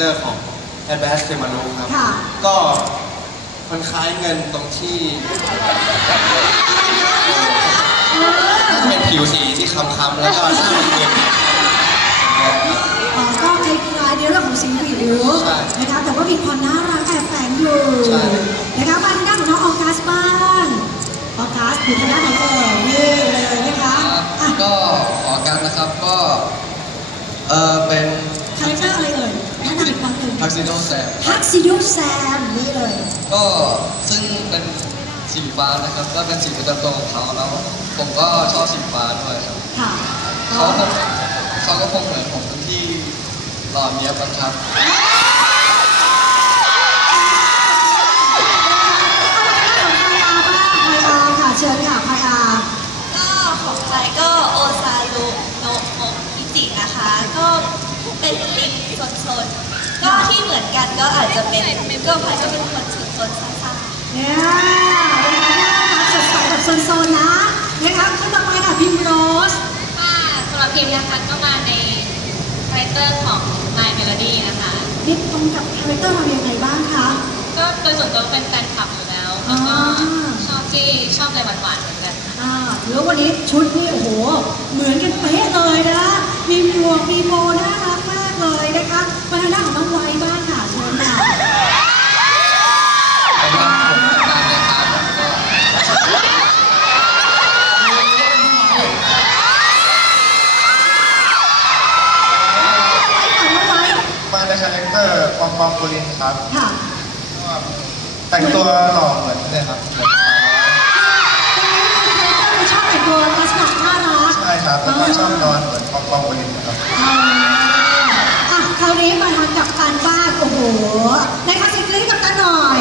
เตอร์ของ Advanced k e m a n o ครับ ค่ะ ก็มันคล้ายเงินตรงที่น่าจะเป็นผิวสีที่ค้ำๆแล้วก็หน้าเป็นเงิน อ๋อก็คล้ายๆในเรื่องของสีผิวใช่นะคะแต่ว่ามีความน่ารักแอบแฝงอยู่ใช่ นะคะมาทางด้านของน้องออกัสบ้างออกัสอยู่ทางด้านไหนเอ่ยนี่เลยนะคะอะก็ขอกันนะครับก็เออเป็น ซิโดแซมทักซิโดแซมนี่เลย ก็ซึ่งเป็นสีฟ้านะครับก็เป็นสีประจำตัวของเขาแล้ว ผมก็ชอบสีฟ้าด้วยครับค่ะเขาคงเขาก็คงเหมือนผมที่หล่อเนี้ยบนะครับไพอาค่ะเชิญค่ะไพอาก็ของใครก็โอซารุโนะโมอิจินะคะ ก็เป็นลิงโซนๆ ก็ที่เหมือนกันก็อาจจะเป็นก็ใครก็เป็นคนโซนๆซ่าๆเนี่ยนะคะสดใสแบบโซนๆนะนะคะคนต่อไปค่ะพิมโรสค่ะสำหรับพิมพ์นะคะก็มาในคาแรคเตอร์ของ My Melody นะคะนี่ตรงกับคาแรคเตอร์เรายังไงบ้างคะก็โดยส่วนตัวเป็นแฟนคลับอยู่แล้วแล้วก็อ่าชอบที่ชอบอะไรหวานๆเหมือนกันค่ะอ่าแล้ววันนี้ชุดนี่โอ้โหเหมือนกันเป๊ะเลยนะมีหมวกมีโมน่ารักมาก เลยนะคะมาทางด้านของน้องไว้บ้างค่ะเชิญค่ะแต่ว่าผมตามนะครับก็ไว้ก่อนน้องไว้มาในคาแรคเตอร์ปอมปอมปุรินครับค่ะก็แต่งตัวหล่อเหมือนเนี่ยครับเหมือนเราชอบแต่งตัวลักษณะน่ารัก ใช่ครับแล้วก็ชอบนอนเหมือนปอมปอมปุ อะคราวนี้มาทางกับการบ้านโอ้โหในคาสิกรีกับกันหน่อย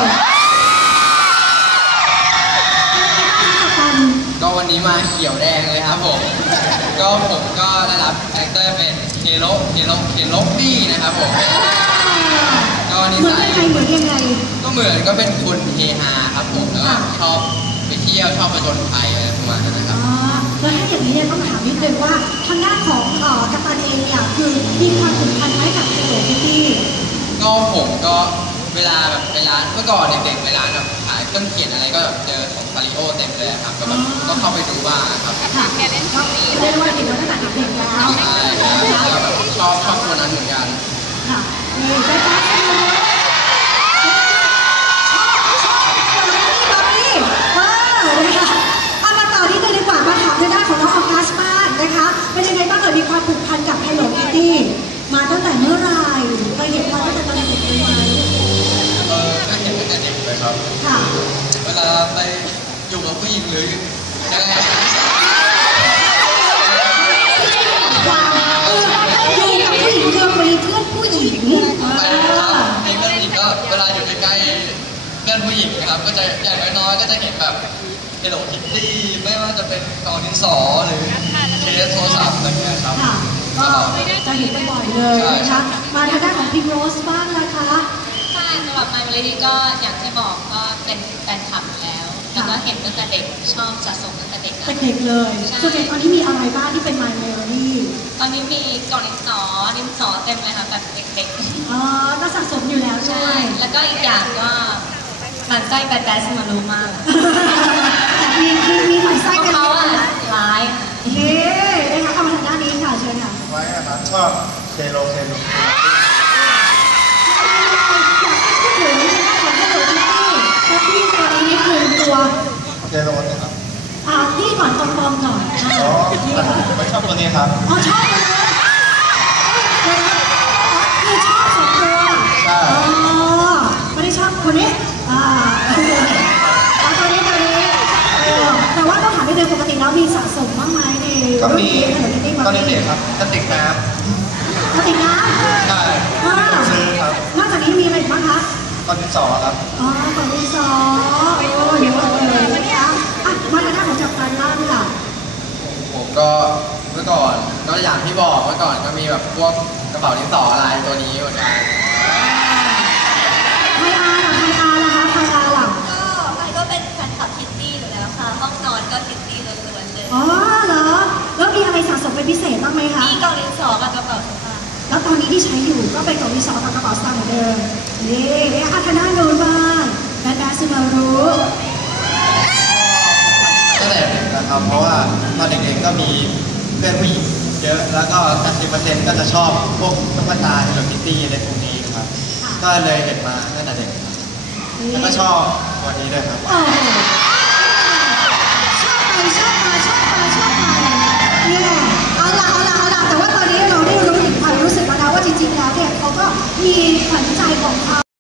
เป็นไงบ้างคะกับกันก็วันนี้มาเขียวแดงเลยครับผม ก็ผมก็ได้รับคาแรคเตอร์เป็นเคโลเคโลเคโลบี้นะครับผม ก็นิเหมือนสัยยังไงเหมือนยังไง ก็เหมือนก็เป็นคนเฮฮาครับผม แล้วก็ชอบไปเที่ยวชอบประจนภัยอะไรประมาณนั้นนะครับ อ๋อแล้วถ้าอย่างนี้เนี่ยต้องถามนิดนึงว่าทางด้านของเอ่อกัปตันเองเนี่ยคือมีความผูกพัน ไหมกับเฮโลคิตตี้ก็ผมก็เวลาแบบไปร้านเมื่อก่อนเด็กๆไปร้านแบบขายเครื่องเขียนอะไรก็แบบเจอของซาริโอเต็มเลยครับก็แบบก็เข้าไปดูบ้างครับค่ะแกเล่นชอบเรียกว่าเห็นมาตั้งแต่เด็กๆแล้วใช่ครับแล้วแบบชอบชอบตัวนั้นเหมือนกันค่ะนี่ได้ไหม ลาไปอยู่กับผู้หญิงหรือยังไงความเอออยู่กับผู้หญิงคือมีเพื่อนผู้หญิงเอไปอครับมีเพื่อนผู้หญิงก็เวลาอยู่ใกล้ๆเพื่อนผู้หญิงนะครับ ก็จะอย่างน้อยๆก็จะเห็นแบบเฮโลคิตตี้ไม่ว่าจะเป็นกล่องดินสอหรือเคสโทรศัพท์อะไรเงี้ยครับค่ะก็จะเห็นบ่อยๆเลยนะคะมาทางด้านของพิมโรสบ้างนะคะค่ะสำหรับ My Melody ก็อย่างที่บอกก็ เป็นแฟนคลับอยู่แล้ว แล้วก็เห็นตั้งแต่เด็กชอบสะสมตั้งแต่เด็กนะเด็กๆเลยใช่ส่วนใหญ่ตอนนี้มีอะไรบ้างที่เป็น My Melody ตอนนี้มีกล่องดินสอดินสอเต็มเลยค่ะแบบเด็กๆ อ๋อ ก็สะสมอยู่แล้วใช่ใช่แล้วก็อีกอย่างก็หมันไส้แบดแบสมารู้มากแต่มีมีมีหมายไส้เพกันราะเยเขาอะอะนะร้ายค่ะนี่นะคะเข้ามาทางด้านนี้ค่ะเชิญค่ะไว้นะครับชอบเคโลเคโล อยากให้พูดถึงในด้านของ Hello Kitty แล้วพี่ตัวนี้นิดนึงตัว เคโลนะครับอ่าพี่ก่อนปอมๆหน่อยอ่าอ๋อพี่ก่อนไม่ชอบตัวนี้ครับ อ๋อชอบเลยเดี๋ยวนะคือชอบสองตัวใช่ อ๋อไม่ได้ชอบคนนี้อ่าเอาตัวนี้ตัวนี้เออแต่ว่าต้องถามนิดนึงปกติแล้วมีสะสมบ้างไหมในก็มีขนมคิตตี้ตอนเด็กๆครับกระติกน้กระติกน้ำใช่ำอ่าซื้อครับนอกจากนี้มีอะไรอีกบ้างคะ ตอนดินสอครับ อ๋อของดิ ก็เมื่อก่อนก็อย่างที่บอกเมื่อก่อนก็มีแบบพวกกระเป๋าดินสออะไรตัวนี้เหมือนกันไทยอาร์ล่ะไทยอาร์ล่ะคะไทยอาร์ล่ะก็ใครก็เป็นแฟนคลับคิตตี้อยู่แล้วค่ะ ห้องนอนก็คิตตี้ล้วนๆเลยอ๋อเหรอแล้วมีอะไรสะสมเป็นพิเศษบ้างไหมคะมีกล่องดินสอกับกระเป๋าสตางค์แล้วตอนนี้ที่ใช้อยู่ก็เป็นของมีสองกับกระเป๋าสตางค์เหมือนเดิมนี่อาคาน่าโนนบ้างแบนแบนซูมารุตั้งแต่เด็กนะครับเพราะว่าตอนเด็ ก็มีเพื่อนผู้หญิงเยอะ แล้วก็80%ก็จะชอบพวกตุ๊กตา Hello Kitty อะไรพวกนี้ครับ ก็เลยเห็นมาตั้งแต่เด็กครับแล้วก็ชอบตัวนี้ด้วยครับ ชอบไปชอบมาชอบมาชอบมานี่แหละเอาล่ะเอาล่ะเอาล่ะแต่ว่าตอนนี้เราได้รู้ถึงความรู้สึกแล้วนะว่าจริงๆแล้วเนี่ยเขาก็มีขวัญใจของเขา